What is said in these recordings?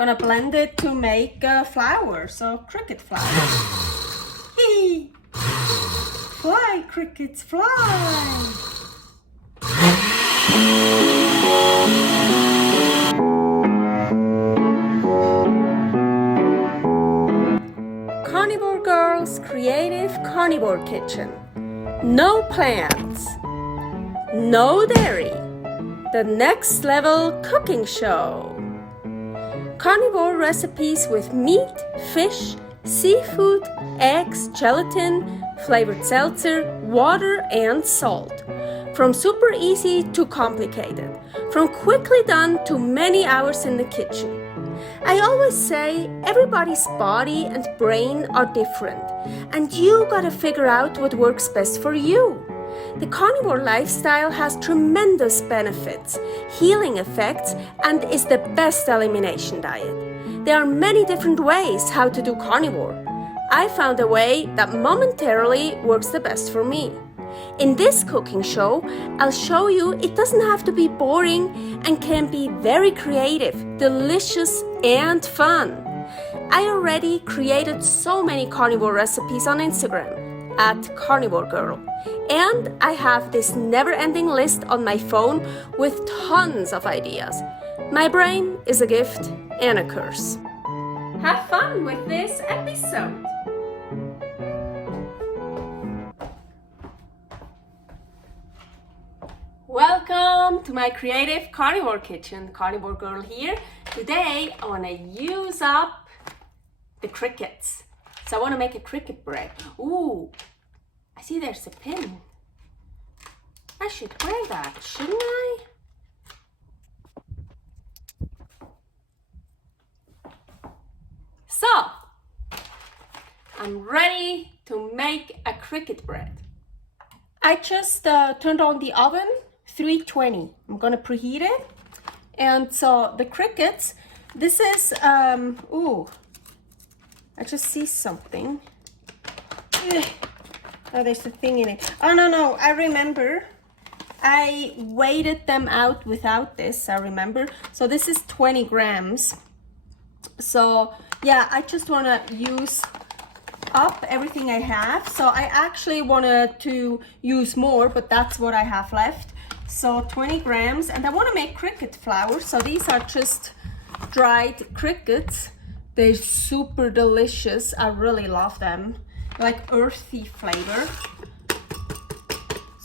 Gonna blend it to make flour, so cricket flour. Hee! Fly, crickets, fly! Carnivore Girl's Creative Carnivore Kitchen. No plants, no dairy, the next level cooking show. Carnivore recipes with meat, fish, seafood, eggs, gelatin, flavored seltzer, water and salt. From super easy to complicated, from quickly done to many hours in the kitchen. I always say everybody's body and brain are different, and you gotta figure out what works best for you. The carnivore lifestyle has tremendous benefits, healing effects, and is the best elimination diet. There are many different ways how to do carnivore. I found a way that momentarily works the best for me. In this cooking show, I'll show you it doesn't have to be boring and can be very creative, delicious, and fun. I already created so many carnivore recipes on Instagram at Carnivore Girl, and I have this never-ending list on my phone with tons of ideas. My brain is a gift and a curse. Have fun with this episode. Welcome to my creative carnivore kitchen. Carnivore Girl here. Today I want to use up the crickets. So I want to make a cricket bread. Ooh, I see there's a pin. I should wear that, shouldn't I? So, I'm ready to make a cricket bread. I just turned on the oven, 320. I'm gonna preheat it. And so the crickets, this is, ooh, I just see something. Ugh. Oh, there's a thing in it. Oh, no, I remember. I weighed them out without this, I remember. So this is 20 grams. So yeah, I just wanna use up everything I have. So I actually wanted to use more, but that's what I have left. So 20 grams, and I want to make cricket flour. So these are just dried crickets. They're super delicious. I really love them, like earthy flavor.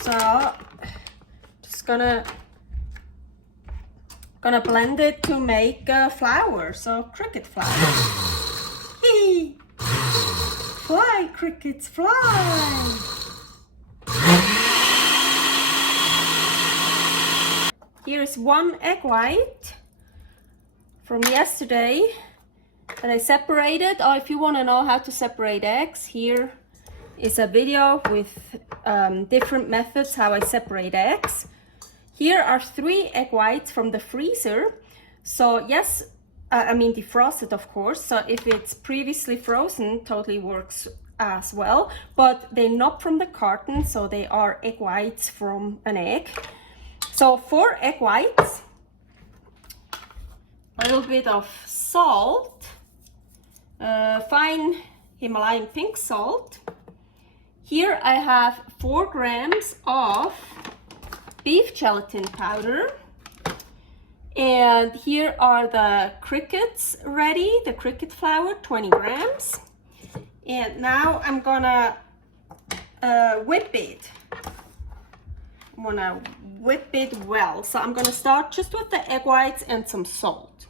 So just gonna blend it to make flour. So cricket flour. Hee! Fly, crickets, fly! Here's one egg white from yesterday that I separated. Or if you want to know how to separate eggs, here is a video with different methods how I separate eggs. Here are 3 egg whites from the freezer. So yes, I mean defrosted, of course. So if it's previously frozen, totally works as well. But they're not from the carton, so they are egg whites from an egg. So 4 egg whites, a little bit of salt, fine Himalayan pink salt. Here I have 4 grams of beef gelatin powder. And here are the crickets ready, the cricket flour, 20 grams. And now I'm gonna whip it. I'm gonna whip it well. So I'm gonna start just with the egg whites and some salt.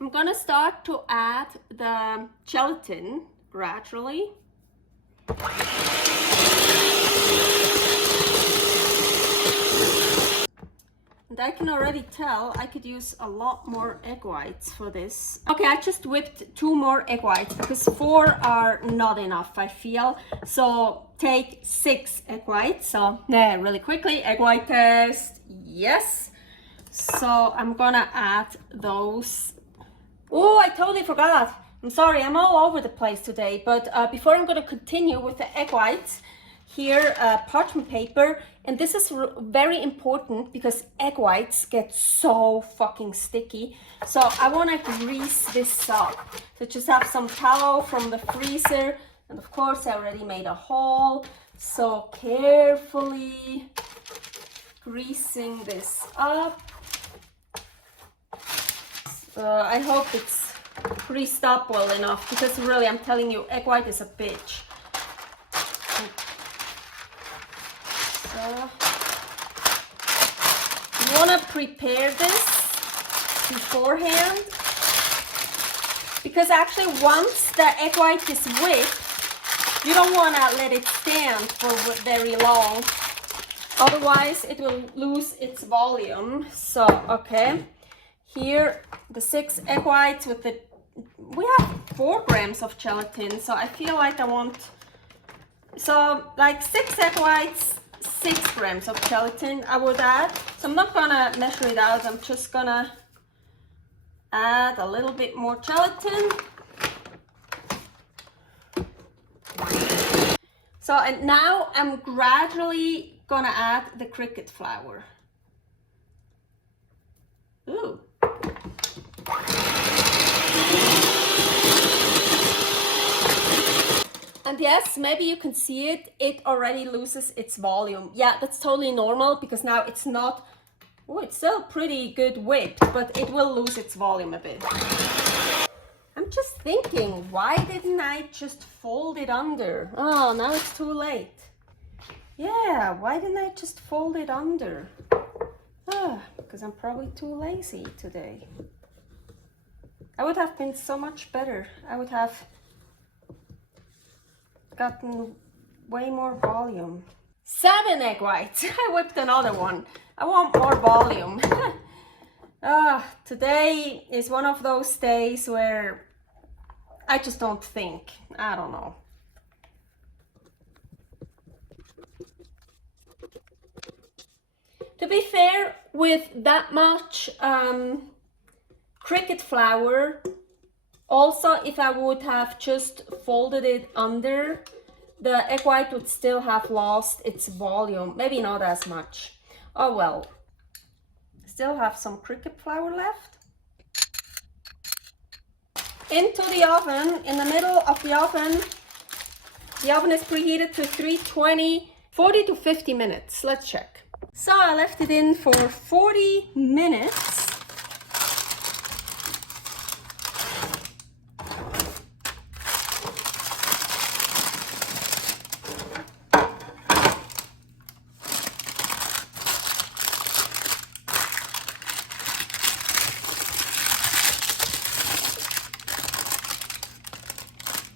I'm gonna start to add the gelatin gradually. And I can already tell I could use a lot more egg whites for this. Okay, I just whipped 2 more egg whites because 4 are not enough, I feel. So take 6 egg whites. So really quickly, egg white test, yes. So I'm gonna add those. Oh, I totally forgot. I'm sorry, I'm all over the place today. But before I'm gonna continue with the egg whites, here parchment paper, and this is very important because egg whites get so fucking sticky. So I want to grease this up. So just have some tallow from the freezer, and of course I already made a hole. So carefully greasing this up. I hope it's greased up well enough, because really, I'm telling you, egg white is a bitch. So you want to prepare this beforehand, because actually once the egg white is whipped, you don't want to let it stand for very long, otherwise it will lose its volume. So okay, here the 6 egg whites with the, we have 4 grams of gelatin, so I feel like I want, so like 6 egg whites, 6 grams of gelatin I would add. So I'm not gonna measure it out, I'm just gonna add a little bit more gelatin. So, and now I'm gradually gonna add the cricket flour. Ooh. And yes, maybe you can see it, it already loses its volume. Yeah, that's totally normal, because now it's not, oh, it's still pretty good whipped, but it will lose its volume a bit. I'm just thinking, why didn't I just fold it under? Oh, now it's too late. Yeah, why didn't I just fold it under? Ah, because I'm probably too lazy today. I would have been so much better. I would have gotten way more volume. 7 egg whites. I whipped another one. I want more volume. Today is one of those days where I just don't think. I don't know. To be fair, with that much cricket flour, also if I would have just folded it under, the egg white would still have lost its volume. Maybe not as much. Oh well. Still have some cricket flour left. Into the oven, in the middle of the oven. The oven is preheated to 320, 40 to 50 minutes. Let's check. So I left it in for 40 minutes.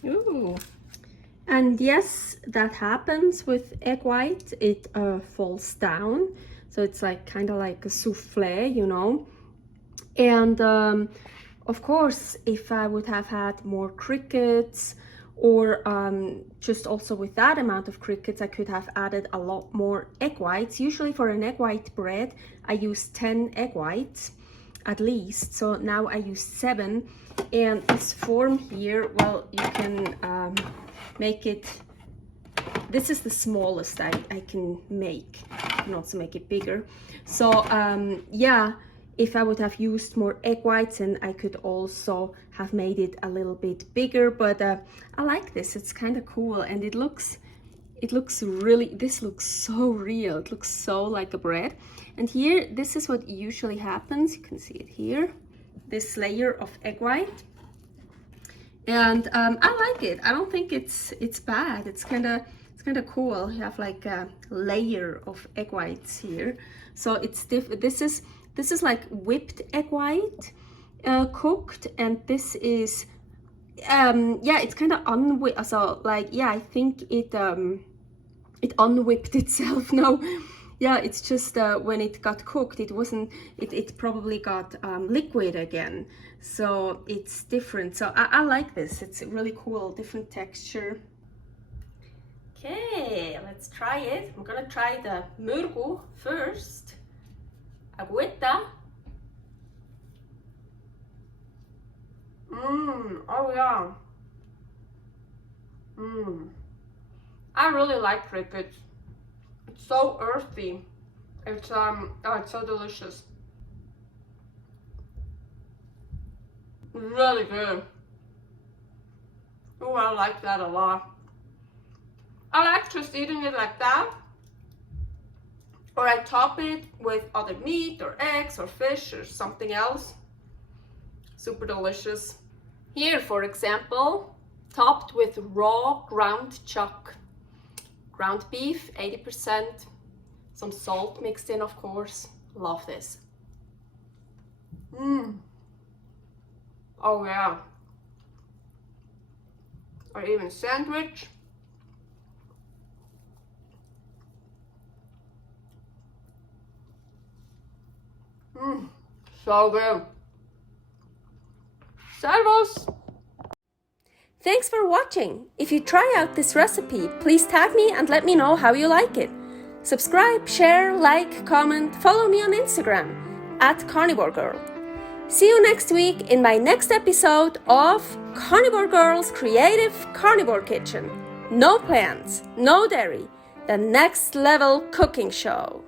Ooh. And yes, that happens with egg white. It falls down, so it's like kind of like a souffle, you know. And of course, if I would have had more crickets, or just also with that amount of crickets, I could have added a lot more egg whites. Usually for an egg white bread, I use 10 egg whites at least. So now I use 7. And this form here, well, you can make it, this is the smallest I can make. You can also make it bigger. So yeah, if I would have used more egg whites, and I could also have made it a little bit bigger, but I like this. It's kind of cool, and it looks really, this looks so real. It looks so like a bread. And here, this is what usually happens. You can see it here, this layer of egg white. And I like it. I don't think it's bad. It's kind of cool. You have like a layer of egg whites here. So it's this is like whipped egg white cooked, and this is yeah, it's kind of unwhipped. So like, yeah, I think it unwhipped itself. No, yeah, it's just when it got cooked, it wasn't, it probably got liquid again, so it's different. So I like this. It's really cool, different texture. Okay, let's try it. I'm gonna try the murgu first. Agüita. Oh yeah. I really like crickets. It's so earthy. It's it's so delicious. Really good. Oh, I like that a lot. I like just eating it like that. Or I top it with other meat or eggs or fish or something else. Super delicious. Here, for example, topped with raw ground chuck. Ground beef, 80%. Some salt mixed in, of course. Love this. Oh yeah. Or even sandwich. So good. Servus! Thanks for watching. If you try out this recipe, please tag me and let me know how you like it. Subscribe, share, like, comment, follow me on Instagram @CarnivoreGirl. See you next week in my next episode of Carnivore Girl's Creative Carnivore Kitchen. No plants, no dairy, the next level cooking show.